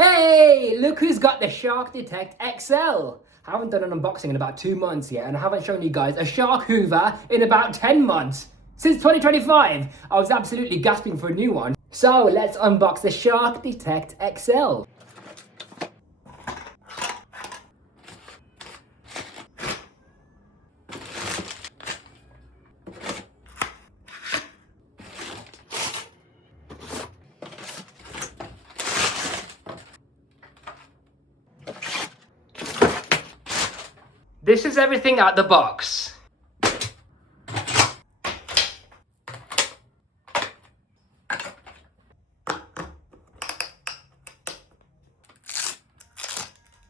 Hey, look who's got the Shark Detect XL. I haven't done an unboxing in about 2 months yet, and I haven't shown you guys a shark hoover in about 10 months. Since 2025, I was absolutely gasping for a new one. So let's unbox the Shark Detect XL. This is everything out the box.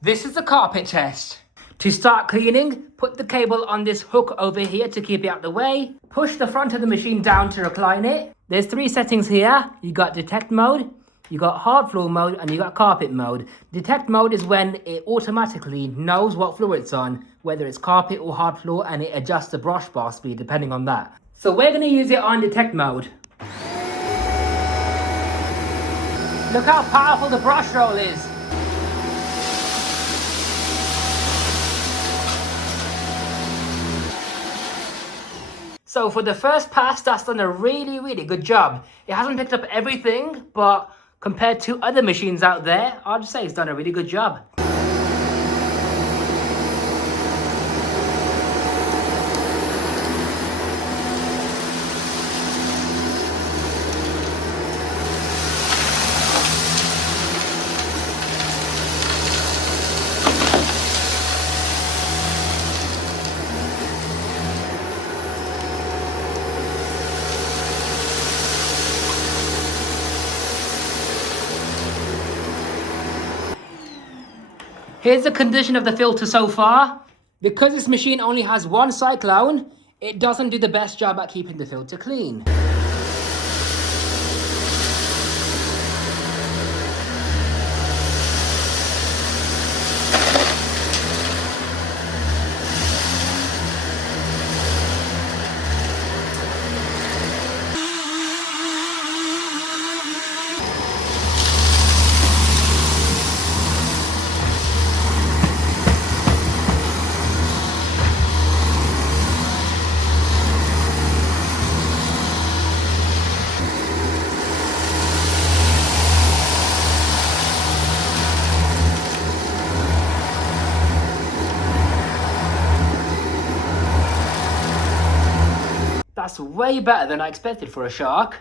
This is the carpet test. To start cleaning, put the cable on this hook over here to keep it out of the way. Push the front of the machine down to recline it. There's 3 settings here. You got detect mode, you got hard floor mode, and you got carpet mode. Detect mode is when it automatically knows what floor it's on, whether it's carpet or hard floor, and it adjusts the brush bar speed depending on that. So we're going to use it on detect mode. Look how powerful the brush roll is. So for the first pass, that's done a really good job. It hasn't picked up everything, but compared to other machines out there, I'd say it's done a really good job. Here's the condition of the filter so far. Because this machine only has 1 cyclone, it doesn't do the best job at keeping the filter clean. That's way better than I expected for a shark.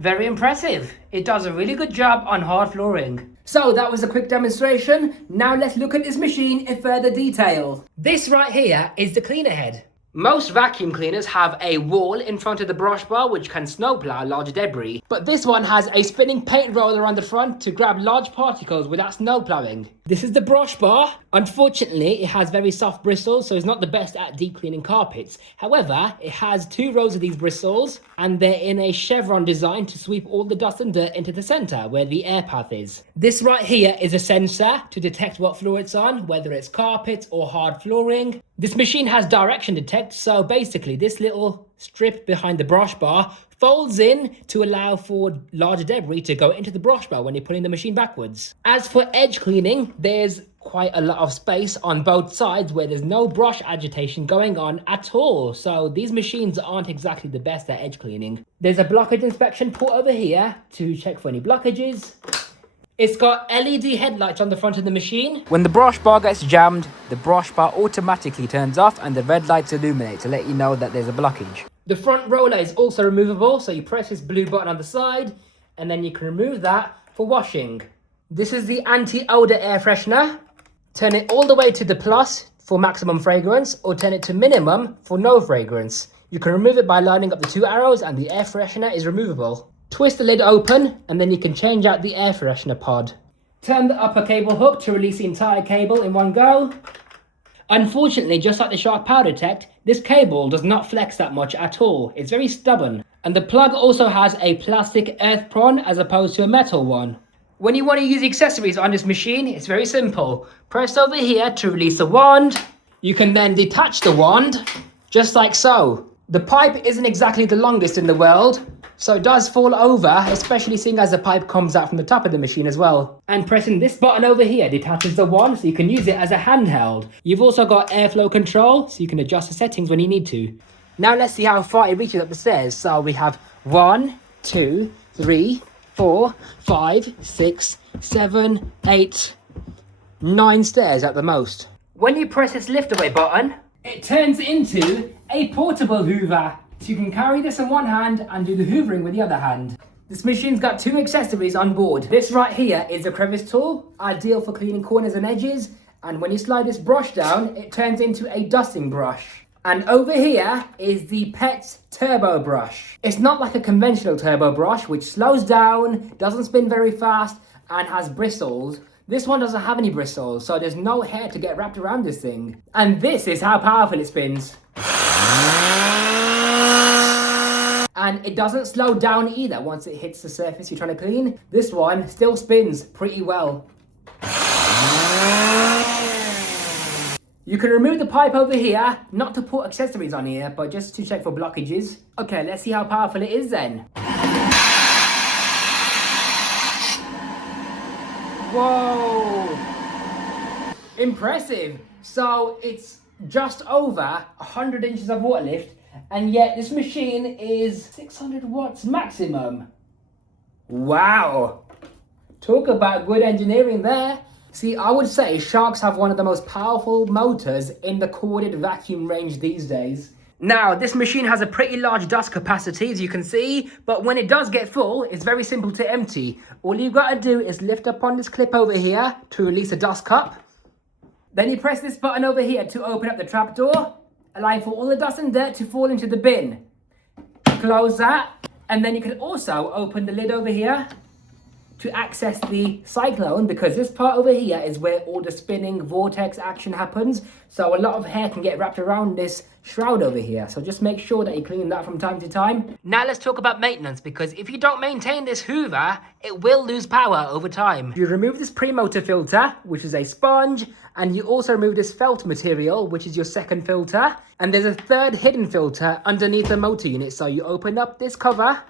Very impressive. It does a really good job on hard flooring. So that was a quick demonstration. Now let's look at this machine in further detail. This right here is the cleaner head. Most vacuum cleaners have a wall in front of the brush bar which can snowplow large debris, but this one has a spinning paint roller on the front to grab large particles without snowplowing. This is the brush bar. Unfortunately, it has very soft bristles, so it's not the best at deep cleaning carpets. However, it has 2 rows of these bristles, and they're in a chevron design to sweep all the dust and dirt into the center where the air path is. This right here is a sensor to detect what floor it's on, whether it's carpet or hard flooring. This machine has direction detect, so basically this little strip behind the brush bar folds in to allow for larger debris to go into the brush bar when you're putting the machine backwards. As for edge cleaning, there's quite a lot of space on both sides where there's no brush agitation going on at all. So these machines aren't exactly the best at edge cleaning. There's a blockage inspection port over here to check for any blockages. It's got LED headlights on the front of the machine. When the brush bar gets jammed, the brush bar automatically turns off and the red lights illuminate to let you know that there's a blockage. The front roller is also removable, so you press this blue button on the side, and then you can remove that for washing. This is the anti-odor air freshener. Turn it all the way to the plus for maximum fragrance, or turn it to minimum for no fragrance. You can remove it by lining up the two arrows, and the air freshener is removable. Twist the lid open, and then you can change out the air freshener pod. Turn the upper cable hook to release the entire cable in one go. Unfortunately, just like the Shark Power Detect, this cable does not flex that much at all. It's very stubborn. And the plug also has a plastic earth prong as opposed to a metal one. When you want to use the accessories on this machine, it's very simple. Press over here to release the wand. You can then detach the wand, just like so. The pipe isn't exactly the longest in the world, so it does fall over, especially seeing as the pipe comes out from the top of the machine as well. And pressing this button over here detaches the wand, so you can use it as a handheld. You've also got airflow control, so you can adjust the settings when you need to. Now let's see how far it reaches up the stairs. So we have 1, 2, 3, 4, 5, 6, 7, 8, 9 stairs at the most. When you press this lift away button, it turns into a portable hoover. So you can carry this in one hand and do the hoovering with the other hand. This machine's got two accessories on board. This right here is a crevice tool, ideal for cleaning corners and edges. And when you slide this brush down, it turns into a dusting brush. And over here is the Pet's turbo brush. It's not like a conventional turbo brush, which slows down, doesn't spin very fast, and has bristles. This one doesn't have any bristles, so there's no hair to get wrapped around this thing. And this is how powerful it spins. And it doesn't slow down either once it hits the surface you're trying to clean. This one still spins pretty well. You can remove the pipe over here, not to put accessories on here, but just to check for blockages. Okay, let's see how powerful it is then. Whoa! Impressive. So it's just over 100 inches of water lift, and yet this machine is 600 watts maximum. Wow! Talk about good engineering there. See, I would say Sharks have one of the most powerful motors in the corded vacuum range these days. Now, this machine has a pretty large dust capacity, as you can see, but when it does get full, it's very simple to empty. All you've got to do is lift up on this clip over here to release a dust cup. Then you press this button over here to open up the trapdoor, allowing for all the dust and dirt to fall into the bin. Close that, and then you can also open the lid over here to access the cyclone, because this part over here is where all the spinning vortex action happens. So a lot of hair can get wrapped around this shroud over here. So just make sure that you clean that from time to time. Now let's talk about maintenance, because if you don't maintain this hoover, it will lose power over time. You remove this pre-motor filter, which is a sponge, and you also remove this felt material, which is your second filter. And there's a third hidden filter underneath the motor unit. So you open up this cover,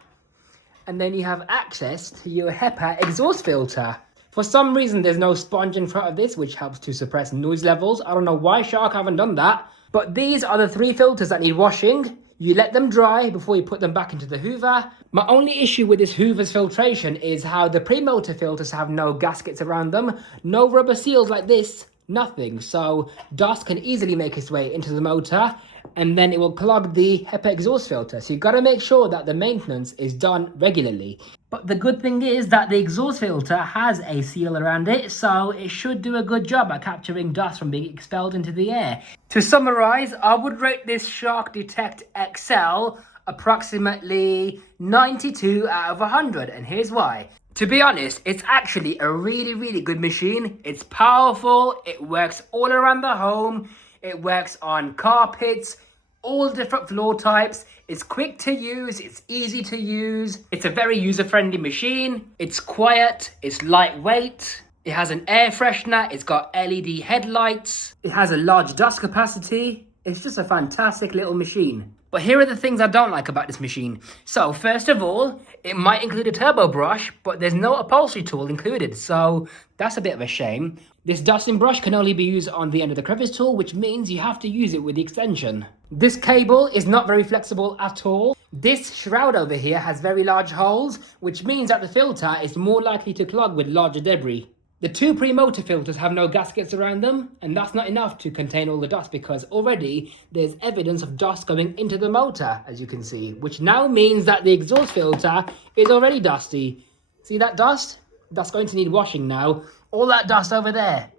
and then you have access to your HEPA exhaust filter. For some reason, there's no sponge in front of this, which helps to suppress noise levels. I don't know why Shark haven't done that. But these are the 3 filters that need washing. You let them dry before you put them back into the hoover. My only issue with this hoover's filtration is how the pre-motor filters have no gaskets around them. No rubber seals like this, nothing. So dust can easily make its way into the motor, and then it will clog the HEPA exhaust filter. So you've got to make sure that the maintenance is done regularly. But the good thing is that the exhaust filter has a seal around it, so it should do a good job at capturing dust from being expelled into the air. To summarize, I would rate this Shark Detect XL approximately 92 out of 100, and here's why. To be honest, it's actually a really good machine. It's powerful, it works all around the home, it works on carpets, all different floor types. It's quick to use, it's easy to use, it's a very user-friendly machine, it's quiet, it's lightweight, it has an air freshener, it's got LED headlights, it has a large dust capacity. It's just a fantastic little machine. But here are the things I don't like about this machine. So first of all, it might include a turbo brush, but there's no upholstery tool included, so that's a bit of a shame. This dusting brush can only be used on the end of the crevice tool, which means you have to use it with the extension. This cable is not very flexible at all. This shroud over here has very large holes, which means that the filter is more likely to clog with larger debris. The two pre-motor filters have no gaskets around them, and that's not enough to contain all the dust because already there's evidence of dust going into the motor, as you can see, which now means that the exhaust filter is already dusty. See that dust? That's going to need washing now. All that dust over there.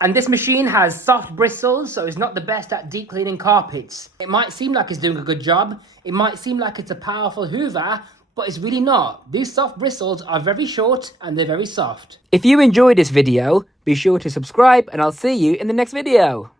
And this machine has soft bristles, so it's not the best at deep cleaning carpets. It might seem like it's doing a good job. It might seem like it's a powerful hoover, but it's really not. These soft bristles are very short and they're very soft. If you enjoyed this video, be sure to subscribe and I'll see you in the next video.